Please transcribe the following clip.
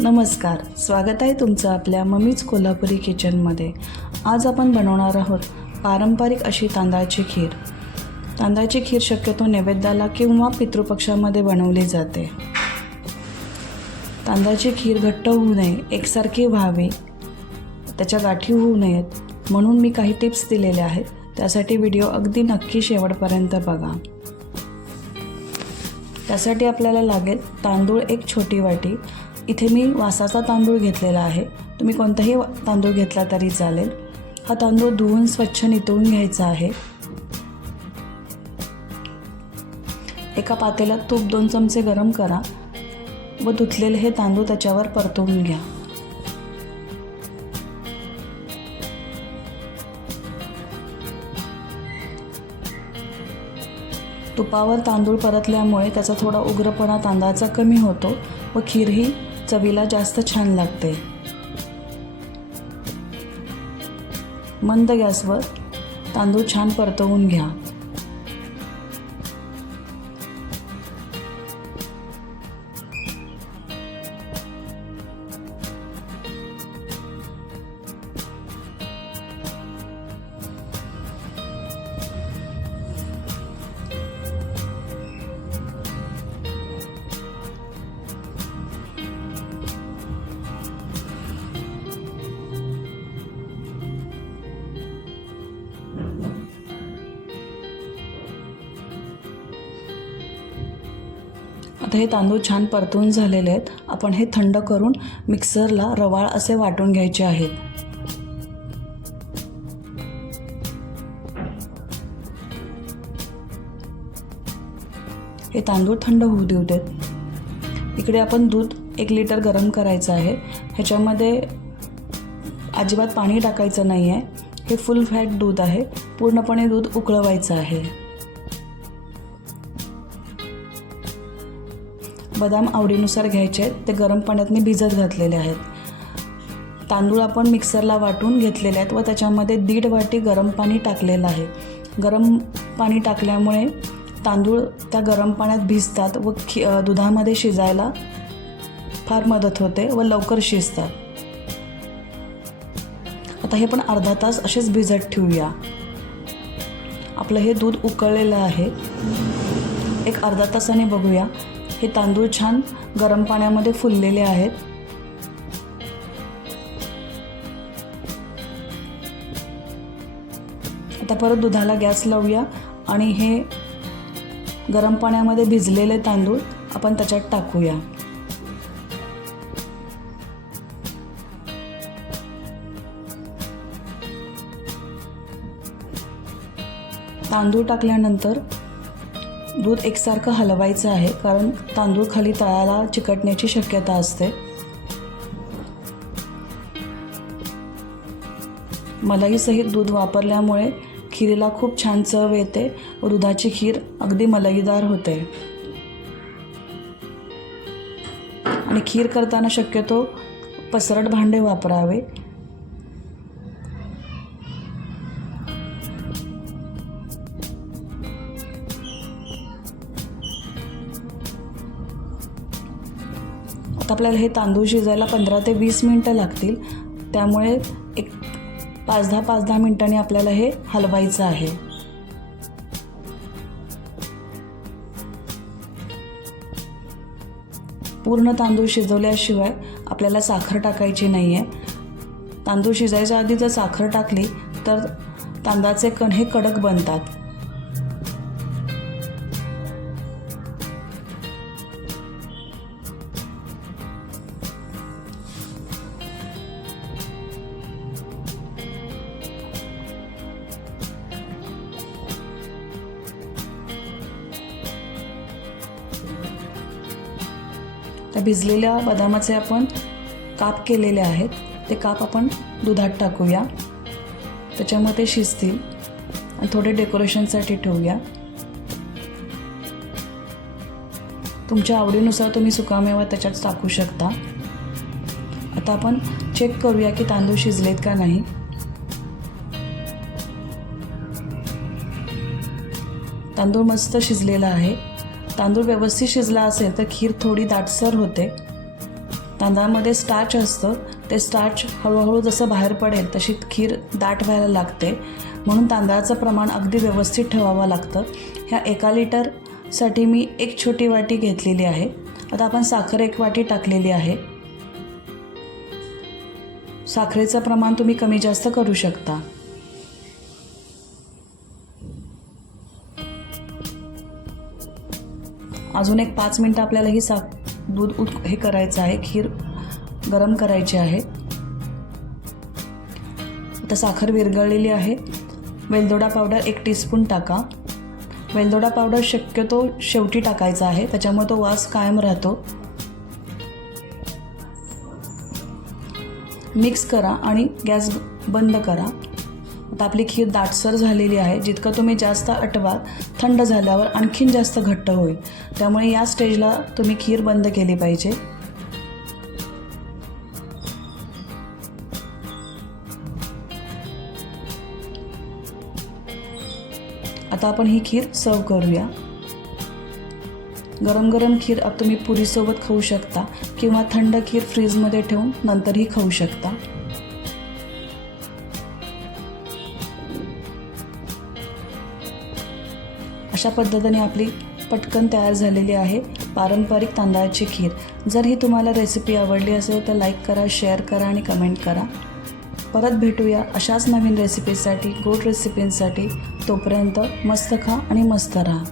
नमस्कार, स्वागत आहे तुमचं आपल्या मम्मीज कोल्हापुरी किचनमध्ये। आज आपण बनवणार आहोत पारंपरिक अशी तांदळाची खीर। तांदळाची खीर शक्यतो नैवेद्याला किंवा पितृपक्षामध्ये बनवली जाते। तांदळाची खीर घट्ट होऊ नये, एकसारखी व्हावी, त्याच्या गाठी होऊ नयेत म्हणून मी काही टिप्स दिलेल्या आहेत। त्यासाठी व्हिडिओ अगदी नक्की शेवटपर्यंत बघा। त्यासाठी आपल्याला लागेल तांदूळ एक छोटी वाटी। इथे मी वासाचा तांदूळ घेतलेला आहे, तुम्ही कोणताही तांदूळ घेतला तरी चालेल। हा तांदूळ धुवून स्वच्छ नितळून घ्यायचा आहे। एका पातेल्यात तूप 2 चमचे गरम करा व धुतलेले हे तांदूळ त्याच्यावर परतवून घ्या। तुपावर तांदूळ परतल्यामुळे त्याचा थोडा उग्रपणा तांदळाचा कमी होतो व खीरही चवीला जास्त छान लागते। मंद गॅसवर तांदूळ छान परतवून घ्या। आता हे तांदूळ छान परतून झालेले आहेत। आपण हे थंड करून मिक्सरला रवाळ असे वाटून घ्यायचे आहेत। हे तांदूळ थंड होऊ देऊ देत। इकडे आपण दूध 1 लिटर गरम करायचं आहे। ह्याच्यामध्ये अजिबात पाणी टाकायचं नाही आहे। हे फुल फॅट दूध आहे, पूर्णपणे दूध उकळवायचं आहे। बदाम आवडीनुसार घ्यायचे आहेत, ते गरम पाण्यात भिजत घातलेले आहेत। तांदूळ आपण मिक्सरला वाटून घेतलेले आहेत व त्याच्यामध्ये 1.5 वाटी गरम पाणी टाकलेलं आहे। गरम पाणी टाकल्यामुळे तांदूळ त्या गरम पाण्यात भिजतात व दुधामध्ये शिजायला फार मदत होते व लवकर शिजतात। आता हे पण अर्धा तास असेच भिजत ठेवूया। आपलं हे दूध उकळलेलं आहे। एक अर्धा तासाने बघूया, हे तांदूळ छान गरम पाण्यामध्ये फुललेले आहेत। आता परत दुधाला गॅस लावूया आणि हे गरम पाण्यामध्ये भिजलेले तांदूळ आपण त्याच्यात टाकूया। तांदूळ टाकल्यानंतर दूध एकसारखं हलवायचं आहे, कारण तांदूळ खाली तळाला चिकटण्याची शक्यता असते। मलाई सहित दूध वापरल्यामुळे खीरीला खूप छान चव येते व दुधाची खीर अगदी मलईदार होते। आणि खीर करताना शक्यतो पसरट भांडे वापरावे। आपल्याला हे तांदूळ शिजायला 15 ते 20 मिनिटं लागतील, त्यामुळे एक 5-10 मिनिटांनी आपल्याला हे हलवायचं आहे। पूर्ण तांदूळ शिजवल्याशिवाय आपल्याला साखर टाकायची नाही आहे। तांदूळ शिजायच्या आधी जर साखर टाकली तर तांदळाचे कण हे कडक बनतात। त्या भिजलेल्या बदामाचे आपण काप केलेले आहेत, ते काप आपण दुधात टाकूया, त्याच्यामध्ये शिजतील आणि थोडे डेकोरेशनसाठी ठेवूया। तुमच्या आवडीनुसार तुम्ही सुकामेवा त्याच्यात टाकू शकता। आता आपण चेक करूया की तांदूळ शिजलेत का नाही। तांदूळ मस्त शिजलेला आहे। तांदूळ व्यवस्थित शिजला असेल तर खीर थोडी दाटसर होते। तांदळामध्ये स्टार्च असतं, ते स्टार्च हळूहळू जसं बाहेर पडेल तशी खीर दाट व्हायला लागते, म्हणून तांदळाचं प्रमाण अगदी व्यवस्थित ठेवावं लागतं. ह्या 1 लिटरसाठी मी 1 छोटी वाटी घेतलेली आहे. आता आपण साखर 1 वाटी टाकलेली आहे. साखरेचं प्रमाण तुम्ही कमी जास्त करू शकता. अजून एक 5 मिनटं आपल्याला ही दूध हे करायचं आहे, खीर गरम करायची आहे. आता साखर विरघळलेली आहे. वेलदोडा पावडर 1 टीस्पून टाका. वेलदोडा पावडर शक्यतो शेवटी टाकायचा आहे, त्याच्यामुळे तो वास कायम राहतो. मिक्स करा आणि गॅस बंद करा. आता आपली खीर दाटसर झालेली आहे. जितकं तुम्ही जास्त आटवाल, थंड झाल्यावर आणखीन जास्त घट्ट होईल, त्यामुळे या स्टेजला तुम्ही खीर बंद केली पाहिजे. आता आपण ही खीर सर्व करूया. गरम गरम खीर अब तुम्ही पुरीसोबत खाऊ शकता किंवा थंड खीर फ्रीजमध्ये ठेवून नंतरही खाऊ शकता. अशा पद्धतीने आपली पटकन तयार झालेली आहे पारंपरिक तांदळाची खीर. जर ही तुम्हाला रेसिपी आवडली असेल तर लाईक करा, शेअर करा आणि कमेंट करा. परत भेटूया अशाच नवीन रेसिपीसाठी, गोड रेसिपींसाठी. तोपर्यंत मस्त खा आणि मस्त राहा.